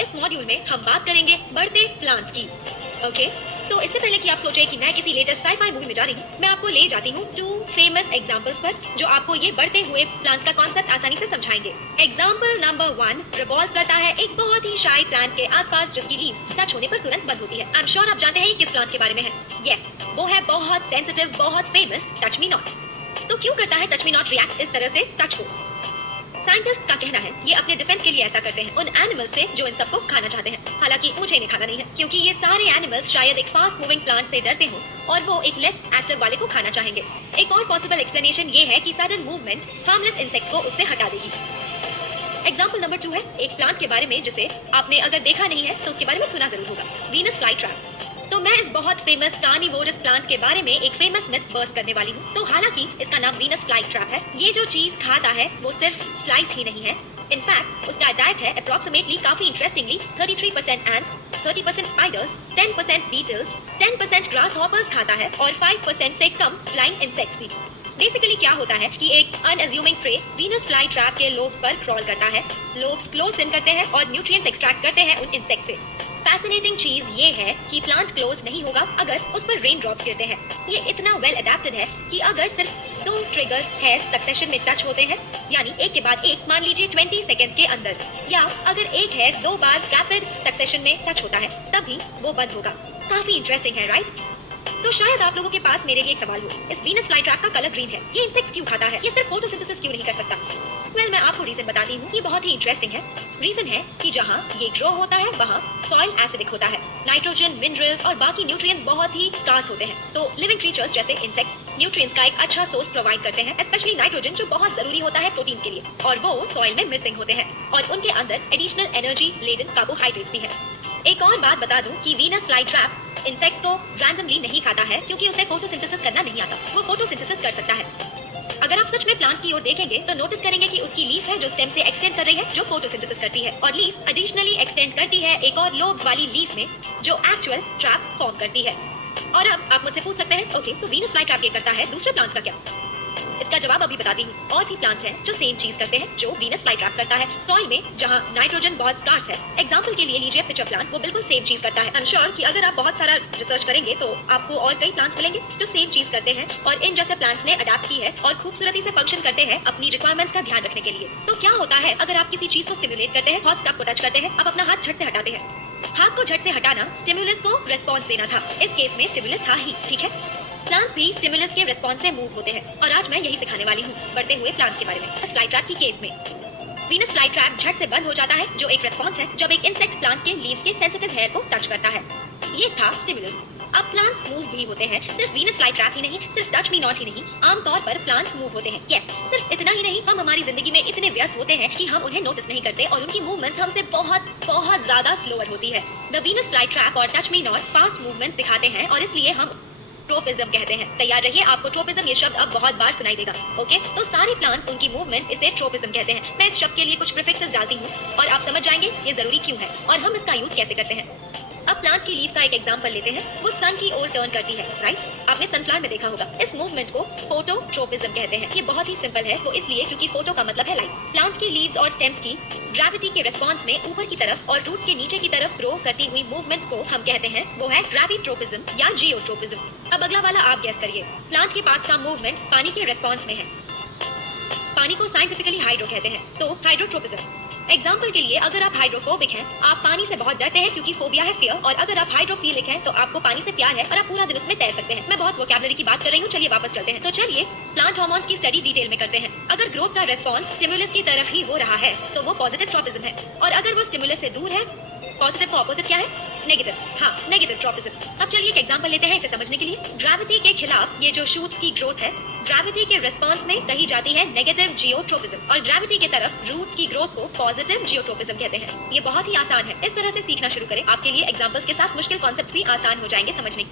इस मॉड्यूल में हम बात करेंगे बढ़ते प्लांट्स की। ओके, तो इससे पहले कि आप सोचें कि मैं किसी लेटेस्ट साइ-फाई मूवी में जा रही हूँ, मैं आपको ले जाती हूँ 2 फेमस एग्जांपल्स पर जो आपको ये बढ़ते हुए प्लांट्स का कॉन्सेप्ट आसानी से समझाएंगे। एग्जांपल नंबर 1 रिवॉल्व करता है एक बहुत ही शाई प्लांट के आसपास जिसकी लीव्स टच होने पर तुरंत बंद होती है। आई एम श्योर आप जानते हैं ये किस प्लांट के बारे में है। यस, वो है बहुत सेंसिटिव, बहुत फेमस टच मी नॉट। तो क्यों करता है टच मी नॉट रिएक्ट इस तरह से टच को? साइंटिस्ट का कहना है ये अपने डिफेंस के लिए ऐसा करते हैं उन एनिमल्स से जो इन सबको खाना चाहते हैं। हालांकि मुझे इन्हें खाना नहीं है क्योंकि ये सारे एनिमल्स शायद एक फास्ट मूविंग प्लांट से डरते हो और वो एक लेस एक्टिव वाले को खाना चाहेंगे। एक और पॉसिबल एक्सप्लेनेशन ये है कि सडन मूवमेंट हार्मलेस इंसेक्ट को उससे हटा देगी। एग्जाम्पल नंबर 2 है एक प्लांट के बारे में जिसे आपने अगर देखा नहीं है तो उसके बारे में सुना जरूर होगा, वीनस फ्लाई ट्रैप। तो मैं इस बहुत फेमस कार्निवोरस प्लांट के बारे में एक फेमस मिथ बर्स्ट करने वाली हूँ। तो हालांकि इसका नाम वीनस फ्लाई ट्रैप है, ये जो चीज खाता है वो सिर्फ फ्लाइज ही नहीं है। इनफैक्ट उसका डाइट है अप्रोक्सीमेटली काफी interestingly 33% ants, 30% spiders, 10% beetles, 10% grasshoppers खाता है और 5% से कम फ्लाइंग इंसेक्ट्स भी। बेसिकली क्या होता है कि एक unassuming prey Venus flytrap के लोब्स पर क्रॉल करता है। लोब्स क्लोज इन करते हैं और न्यूट्रिएंट्स एक्सट्रैक्ट करते हैं उन इंसेक्ट से। फैसिनेटिंग चीज ये है कि प्लांट क्लोज नहीं होगा अगर उस पर रेन ड्रॉप्स गिरते हैं। ये इतना वेल अडेप्टेड है कि अगर सिर्फ 2 ट्रिगर हेयर सक्सेशन में टच होते हैं, यानी एक के बाद एक, मान लीजिए 20 सेकंड के अंदर, या अगर एक हेयर 2 बार रैपिड सक्सेशन में टच होता है तभी वो बंद होगा। काफी इंटरेस्टिंग है, राइट? तो शायद आप लोगों के पास मेरे लिए एक सवाल हो, इस वीनस फ्लाई ट्रैप का कलर ग्रीन है, ये इंसेक्ट क्यों खाता है? ये सिर्फ फोटोसिंथेसिस क्यों नहीं कर सकता? वेल, मैं आपको रीजन बताती हूँ, ये बहुत ही इंटरेस्टिंग है। रीजन है कि जहाँ ये ग्रो होता है वहाँ सॉइल एसिडिक होता है, नाइट्रोजन, मिनरल्स और बाकी न्यूट्रिएंट्स बहुत ही स्कार्स होते हैं। तो लिविंग क्रीचर्स जैसे इंसेक्ट्स न्यूट्रिएंट्स का एक अच्छा सोर्स प्रोवाइड करते हैं, स्पेशली नाइट्रोजन जो बहुत जरूरी होता है प्रोटीन के लिए, और वो सॉइल में मिसिंग होते हैं और उनके अंदर एडिशनल एनर्जी लेडन कार्बोहाइड्रेट्स भी है। एक और बात बता दूं कि वीनस फ्लाई ट्रैप इंसेक्ट को रैंडमली नहीं खाता है क्योंकि उसे फोटोसिंथेसिस करना नहीं आता। वो फोटोसिंथेसिस कर सकता है। अगर आप सच में प्लांट की ओर देखेंगे तो नोटिस करेंगे कि उसकी लीफ है जो स्टेम से एक्सटेंड कर रही है, जो फोटोसिंथेसिस करती है, और लीफ एडिशनली एक्सटेंड करती है एक और लोब वाली लीफ में जो एक्चुअल ट्रैप फॉर्म करती है। और अब आप मुझसे पूछ सकते हैं, ओके तो वीनस फ्लाई ट्रैप ये करता है, दूसरे प्लांट्स का क्या? इसका जवाब अभी बताती हूँ। और भी प्लांट्स हैं जो सेम चीज करते हैं जो वीनस फ्लाई ट्रैप करता है। सॉइल में जहाँ नाइट्रोजन बहुत स्कार्स है, एग्जांपल के लिए लीजिए पिचर प्लांट, वो बिल्कुल सेम चीज करता है। आई एम श्योर कि अगर आप बहुत सारा रिसर्च करेंगे तो आपको और कई प्लांट्स मिलेंगे जो सेम चीज करते हैं और इन जैसे प्लांट्स ने अडेप्ट की है और खूबसूरती से फंक्शन करते हैं अपनी रिक्वायरमेंट्स का ध्यान रखने के लिए। तो क्या होता है अगर आप किसी चीज को स्टिमुलेट करते हैं, हॉट स्टफ को टच करते हैं, आप अपना हाथ झट से हटाते हैं। हाथ को झट से हटाना स्टिमुलस को रेस्पॉन्स देना था, इस केस में स्टिमुलस था ही, ठीक है? प्लांट्स भी स्टिमुलस के रिस्पॉन्स से मूव होते हैं और आज मैं यही सिखाने वाली हूँ बढ़ते हुए प्लांट्स के बारे में। फ्लाई ट्रैप की केस में वीनस फ्लाई ट्रैप झट से बंद हो जाता है जो एक रिस्पॉन्स है जब एक इंसेक्ट प्लांट के लीव्स के सेंसिटिव हेयर को टच करता है। ये था स्टिमुलस। अब प्लांट्स मूव भी होते हैं, सिर्फ वीनस फ्लाई ट्रैप ही नहीं, सिर्फ टच मी नॉट ही नहीं, आमतौर पर प्लांट्स मूव होते हैं। यस, सिर्फ इतना ही नहीं, हम हमारी जिंदगी में इतने व्यस्त होते हैं कि हम उन्हें नोटिस नहीं करते और उनकी मूवमेंट्स हमसे बहुत बहुत ज्यादा स्लोअर होती है। द वीनस फ्लाई ट्रैप और touch me not fast movements दिखाते हैं और इसलिए हम ट्रोपिज्म कहते हैं। तैयार रहिए, आपको ट्रोपिज्म ये शब्द अब बहुत बार सुनाई देगा। ओके, तो सारे प्लांट्स उनकी मूवमेंट इसे ट्रोपिज्म कहते हैं। मैं इस शब्द के लिए कुछ प्रीफिक्सेस डालती हूँ और आप समझ जाएंगे ये जरूरी क्यों है और हम इसका यूज कैसे करते हैं। अब प्लांट की लीफ का एक एग्जांपल लेते हैं, वो सन की ओर टर्न करती है, राइट? आपने सनफ्लावर में देखा होगा। इस मूवमेंट को फोटोट्रोपिज्म कहते हैं। ये बहुत ही सिंपल है, वो इसलिए क्योंकि फोटो का मतलब है लाइट। प्लांट की लीव्स और स्टेम्स की ग्रेविटी के रिस्पॉन्स में ऊपर की तरफ और रूट के नीचे की तरफ ग्रो करती हुई मूवमेंट को हम कहते हैं वो है ग्रेविट्रोपिज्म या जियोट्रोपिज्म। अब अगला वाला आप गेस करिए। प्लांट के पास का मूवमेंट पानी के रिस्पॉन्स में है। पानी को साइंटिफिकली हाइड्रो कहते हैं, तो हाइड्रोट्रोपिज्म। एग्जाम्पल के लिए अगर आप हाइड्रोफोबिक हैं, आप पानी से बहुत डरते हैं क्योंकि फोबिया है फियर, और अगर आप हाइड्रोफिलिक हैं तो आपको पानी से प्यार है और आप पूरा दिन उसमें तैर सकते हैं। मैं बहुत वोकैबुलरी की बात कर रही हूँ, चलिए वापस चलते हैं। तो चलिए प्लांट हार्मोन्स की स्टडी डिटेल में करते हैं। अगर ग्रोथ का रेस्पॉन्स स्टिमुलस की तरफ ही हो रहा है तो वो पॉजिटिव ट्रोपिज्म है, और अगर वो स्टिमुलस से दूर है, पॉजिटिव का ऑपोजिट क्या है? नेगेटिव। हाँ, नेगेटिव ट्रोपिज्म। अब चलिए एक एग्जांपल लेते हैं इसे समझने के लिए। ग्रेविटी के खिलाफ ये जो शूट्स की ग्रोथ है, ग्रेविटी के रिस्पॉन्स में कही जाती है नेगेटिव जियोट्रोपिज्म, और ग्रेविटी के तरफ रूट्स की ग्रोथ को पॉजिटिव जियोट्रोपिज्म कहते हैं। ये बहुत ही आसान है, इस तरह से सीखना शुरू करें, आपके लिए एग्जांपल्स के साथ मुश्किल कॉन्सेप्ट्स भी आसान हो जाएंगे समझने।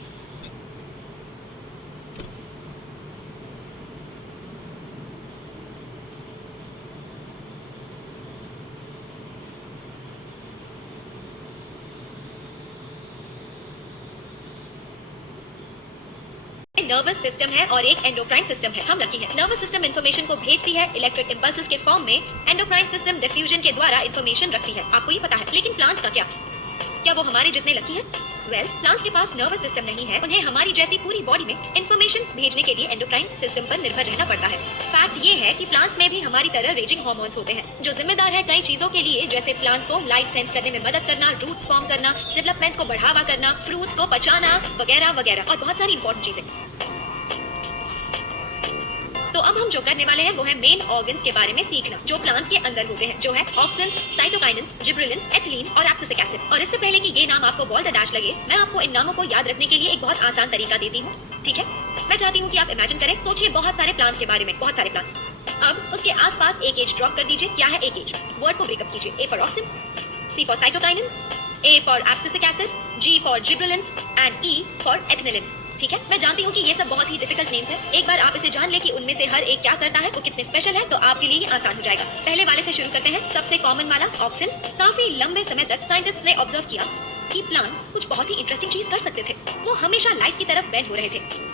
नर्वस सिस्टम है और एक एंडोक्राइन सिस्टम है। हम लकी है। नर्वस सिस्टम इंफॉर्मेशन को भेजती है इलेक्ट्रिक इंपल्सेस के फॉर्म में, एंडोक्राइन सिस्टम डिफ्यूजन के द्वारा इंफॉर्मेशन रखती है। आपको ये पता है। लेकिन प्लांट्स का क्या वो हमारे जितने लकी है? वेल, प्लांट्स के पास नर्वस सिस्टम नहीं है। उन्हें हमारी जैसी पूरी बॉडी में इंफॉर्मेशन भेजने के लिए एंडोक्राइन सिस्टम पर निर्भर रहना पड़ता है। फैक्ट ये है कि प्लांट्स में भी हमारी तरह रेजिंग हार्मोन्स होते हैं, जो जिम्मेदार है कई चीजों के लिए, जैसे प्लांट्स को लाइट सेंस करने में मदद करना, रूट्स फॉर्म करना, डेवलपमेंट को बढ़ावा करना, फ्रूट्स को पचाना, वगैरह वगैरह, और बहुत सारी इंपॉर्टेंट चीजें। तो अब हम जो करने वाले हैं वो है मेन ऑर्गन्स के बारे में सीखना, जो प्लांट के अंदर होते हैं, जो है ऑक्सिन, साइटोकाइनिन, जिब्रेलिन, एथिलीन और एब्सिसिक एसिड। और इससे पहले कि ये नाम आपको बॉल द डैश लगे, मैं आपको इन नामों को याद रखने के लिए एक बहुत आसान तरीका देती हूँ। ठीक है, मैं चाहती हूँ कि आप इमेजिन करें, सोचिए बहुत सारे प्लांट्स के बारे में, बहुत सारे प्लांट्स। अब उसके आसपास एक एज ड्रॉप कर दीजिए। क्या है एक एज? वर्ड को ब्रेकअप कीजिए। A for auxin, C for cytokinin, A for abscisic acid, G for gibberellin and E for ethylene. ठीक है, मैं जानती हूँ कि ये सब बहुत ही डिफिकल्ट नेम्स हैं। एक बार आप इसे जान ले कि उनमें से हर एक क्या करता है, वो कितने स्पेशल है, तो आपके लिए ये आसान हो जाएगा। पहले वाले से शुरू करते हैं, सबसे कॉमन वाला ऑक्सिन। काफी लंबे समय तक साइंटिस्ट ने ऑब्जर्व किया कि प्लांट्स कुछ बहुत ही इंटरेस्टिंग चीज कर सकते थे। वो हमेशा लाइट की तरफ बेंड हो रहे थे।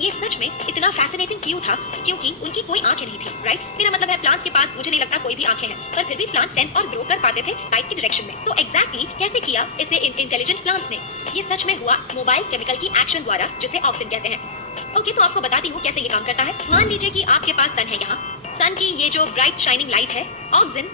ये सच में इतना फैसिनेटिंग क्यों था? क्योंकि उनकी कोई आंखें नहीं थी, राइट? मेरा मतलब है प्लांट्स के पास मुझे नहीं लगता कोई भी आंखें हैं, पर फिर भी प्लांट सेंस और ग्रो कर पाते थे लाइट की डायरेक्शन में। तो एग्जैक्टली कैसे किया इसे इन इंटेलिजेंट प्लांट्स ने? ये सच में हुआ मोबाइल केमिकल की एक्शन द्वारा, जिसे ऑक्सिन कहते हैं। ओके, तो आपको बताती हूँ कैसे ये काम करता है। मान लीजिए कि आपके पास सन है। यहाँ सन की ये जो ब्राइट शाइनिंग लाइट है, ऑक्सिन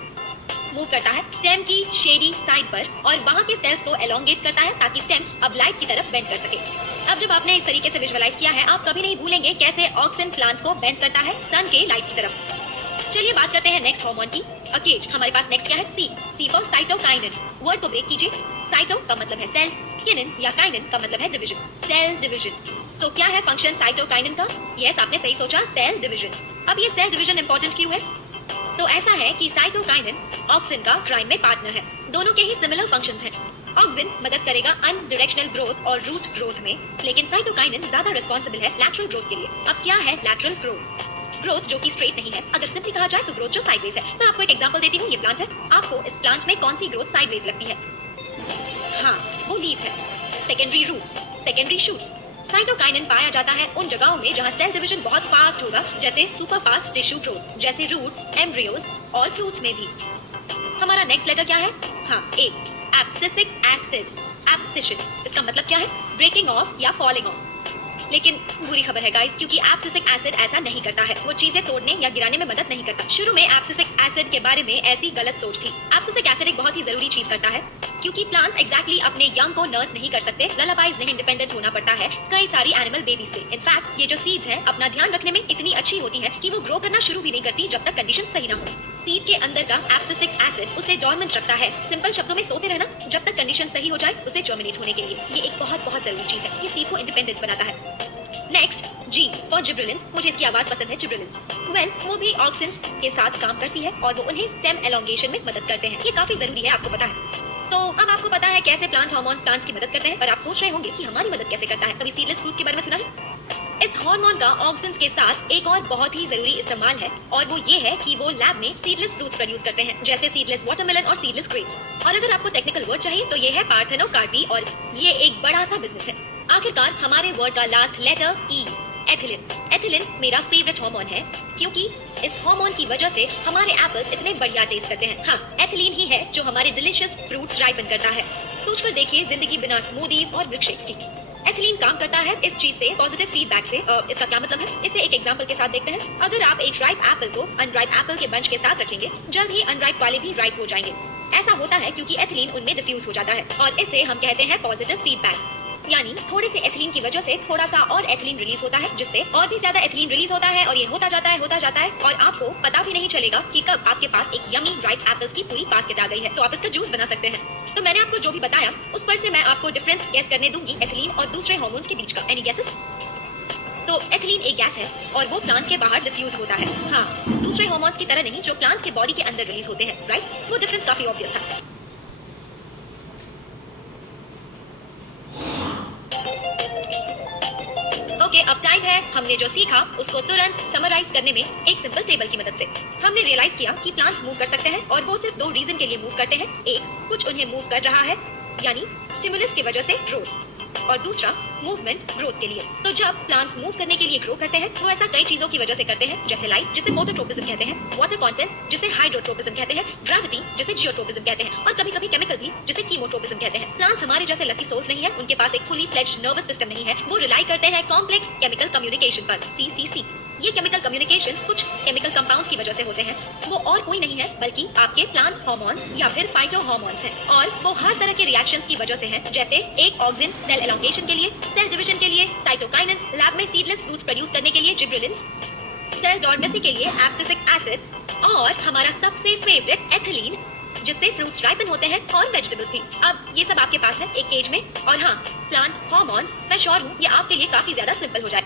मूव करता है स्टेम की शेडी साइड पर और वहाँ के सेल्स को एलोंगेट करता है ताकि स्टेम अब लाइट की तरफ बेंड कर सके। अब जब आपने इस तरीके से विजुअलाइज किया है, आप कभी नहीं भूलेंगे कैसे ऑक्सिन प्लांट को बेंड करता है सन के लाइट की तरफ। चलिए बात करते हैं नेक्स्ट हार्मोन की, अकेज। हमारे पास नेक्स्ट क्या है? सी फॉर साइटोकाइनिन। वर्ड को ब्रेक कीजिए। साइटो का मतलब है सेल, किनिन या काइनिन का मतलब है डिवीजन, सेल डिवीजन। तो क्या है फंक्शन साइटोकाइनिन का? यस, आपने सही सोचा, सेल डिवीजन। अब ये सेल डिवीजन इंपॉर्टेंट क्यों है? तो ऐसा है कि साइटोकाइनिन ऑक्सिन का क्राइम में पार्टनर है। दोनों के ही सिमिलर फंक्शंस हैं। ऑक्सिन मदद करेगा अनडायरेक्शनल ग्रोथ और रूट ग्रोथ में, लेकिन साइटोकाइनिन ज्यादा रिस्पॉन्सिबल है लैटरल ग्रोथ के लिए। अब क्या है लैटरल ग्रोथ? ग्रोथ जो कि स्ट्रेट नहीं है, अगर सिंपली कहा जाए तो ग्रोथ जो साइडवेज है। मैं आपको एक एग्जांपल देती हूँ। ये प्लांट है, आपको इस प्लांट में कौन सी ग्रोथ साइडवेज लगती है? हाँ, वो लीफ है। Secondary roots, secondary shoots. Cytokinin पाया जाता है उन जगहों में जहाँ सेल डिवीजन बहुत फास्ट होगा, जैसे सुपर फास्ट टिश्यू ग्रोथ, जैसे रूट्स, एम्ब्रियोज और फ्रूट्स में भी। हमारा नेक्स्ट लेटर क्या है? हाँ, ए, एब्सिसिक एसिड, एब्सिशन। इसका मतलब क्या है? ब्रेकिंग ऑफ या फॉलिंग ऑफ। लेकिन बुरी खबर है गाइस, क्योंकि एब्सिसिक एसिड ऐसा नहीं करता है। वो चीजें तोड़ने या गिराने में मदद नहीं करता। शुरू में एब्सिसिक एसिड के बारे में ऐसी गलत सोच थी। एब्सिसिक एसिड एक बहुत ही जरूरी चीज करता है, क्योंकि प्लांट्स एग्जैक्टली अपने यंग को नर्स नहीं कर सकते। ललाबाइज नहीं इंडिपेंडेंट होना पड़ता है कई सारी एनिमल बेबी से। इनफैक्ट ये जो सीड्स है अपना ध्यान रखने में इतनी अच्छी होती है कि वो ग्रो करना शुरू भी नहीं करती जब तक कंडीशन सही ना हो। सीड के अंदर का एब्सिसिक एसिड उसे डोरमेंट रखता है, सिंपल शब्दों में सोते रहना जब तक कंडीशन सही हो जाए उसे जर्मिनेट होने के लिए। ये एक बहुत बहुत जरूरी चीज है, ये सीड को इंडिपेंडेंट बनाता है। Next, G for gibberellin. मुझे इसकी आवाज पसंद है, जिब्रेलिन। वेल, वो भी ऑक्सिन के साथ काम करती है और वो उन्हें स्टेम एलोंगेशन में मदद करते हैं। ये काफी जरूरी है, आपको पता है। तो अब आपको पता है कैसे प्लांट हार्मोन प्लांट्स की मदद करते हैं, पर आप सोच रहे होंगे कि हमारी मदद कैसे करता है। कभी सीडलेस फ्रूट के बारे में सुना है? इस हार्मोन का ऑक्सिन के साथ एक और बहुत ही जरूरी इस्तेमाल है, और वो ये है कि वो लैब में सीडलेस फ्रूट्स प्रोड्यूस करते हैं, जैसे सीडलेस वाटरमेलन और सीडलेस ग्रेप्स। और अगर आपको टेक्निकल वर्ड चाहिए तो ये है पार्थेनोकार्पी, और ये एक बड़ा सा बिजनेस है। आखिरकार हमारे वर्ड का लास्ट लेटर ई, एथिलीन। एथिलीन मेरा फेवरेट हार्मोन है, क्योंकि इस हार्मोन की वजह से हमारे एप्पल्स इतने बढ़िया टेस्ट करते हैं। हाँ, एथिलीन ही है जो हमारे डिलीशियस फ्रूट्स राइपन करता है। सोचकर देखिए, जिंदगी बिना स्मूदीज और मिल्कशेक्स की। एथिलीन काम करता है इस चीज से, पॉजिटिव फीडबैक से। इसका क्या मतलब है? इसे एक एग्जांपल के साथ देखते हैं। अगर आप एक राइप एप्पल को अनराइप एप्पल के बंच के साथ रखेंगे, जल्द ही अनराइप वाले भी राइप हो जाएंगे। ऐसा होता है क्योंकि एथिलीन उनमें डिफ्यूज हो जाता है, और इसे हम कहते हैं पॉजिटिव फीडबैक। यानी थोड़े से एथिलीन की वजह से थोड़ा सा और एथिलीन रिलीज होता है, जिससे और भी ज्यादा एथिलीन रिलीज होता है, और ये होता जाता है, और आपको पता भी नहीं चलेगा कि कब आपके पास एक यमी राइप एप्पल्स की पूरी बास्केट आ गई है। तो आप इसका जूस बना सकते हैं। तो मैंने आपको जो भी बताया उस पर से मैं आपको डिफरेंस गेस करने दूंगी एथिलीन और दूसरे हार्मोन्स के बीच का। Any guesses? तो एथिलीन एक गैस है और वो प्लांट के बाहर डिफ्यूज होता है। हाँ, दूसरे हार्मोन्स की तरह नहीं जो प्लांट के बॉडी के अंदर रिलीज होते हैं, राइट? वो डिफरेंस काफी ऑब्वियस था। ओके, अब टाइम है हमने जो सीखा उसको तुरंत समराइज करने में एक सिंपल टेबल की मदद से। हमने रियलाइज किया कि प्लांट्स मूव कर सकते हैं, और वो सिर्फ दो रीजन के लिए मूव करते हैं। एक, कुछ उन्हें मूव कर रहा है, यानी स्टिमुलस की वजह से ग्रोथ, और दूसरा मूवमेंट, ग्रोथ के लिए। तो जब प्लांट्स मूव करने के लिए ग्रो करते हैं, वो ऐसा कई चीजों की वजह से करते हैं, जैसे लाइट जिसे फोटोट्रोपिज्म कहते हैं, वाटर कंटेंट जिसे हाइड्रोट्रोपिज्म कहते हैं, ग्रेविटी जिसे जियोट्रोपिज्म कहते हैं, और कभी-कभी केमिकल भी जिसे कीमोट्रोपिज्म कहते हैं। प्लांट्स हमारे जैसे लकी सोल्स नहीं है, उनके पास एक फुली फ्लेज्ड नर्वस सिस्टम नहीं है, वो रिलाई करते हैं कॉम्प्लेक्स केमिकल कम्युनिकेशन पर, CCC। ये केमिकल कम्युनिकेशन कुछ केमिकल कंपाउंड्स की वजह से होते हैं। वो और कोई नहीं है बल्कि आपके प्लांट हार्मोन्स या फिर फाइटो हार्मोन्स हैं, और वो हर तरह के रिएक्शंस की वजह से हैं, जैसे एक ऑक्सिन सेल एलोंगेशन के लिए, सेल डिवीजन के लिए साइटोकाइनेंस, लैब में सीडलेस फ्रूट्स प्रोड्यूस करने के लिए जिब्रेलिन्स, सेल डॉर्मेंसी के लिए एब्सिसिक एसिड, और हमारा सबसे फेवरेट एथिलीन जिससे फ्रूट्स राइपन होते हैं, और वेजिटेबल्स भी। अब ये सब आपके पास है एक केज में। और हाँ, प्लांट हार्मोन्स, मैं श्योर हूँ ये आपके लिए काफी ज्यादा सिंपल हो जाए।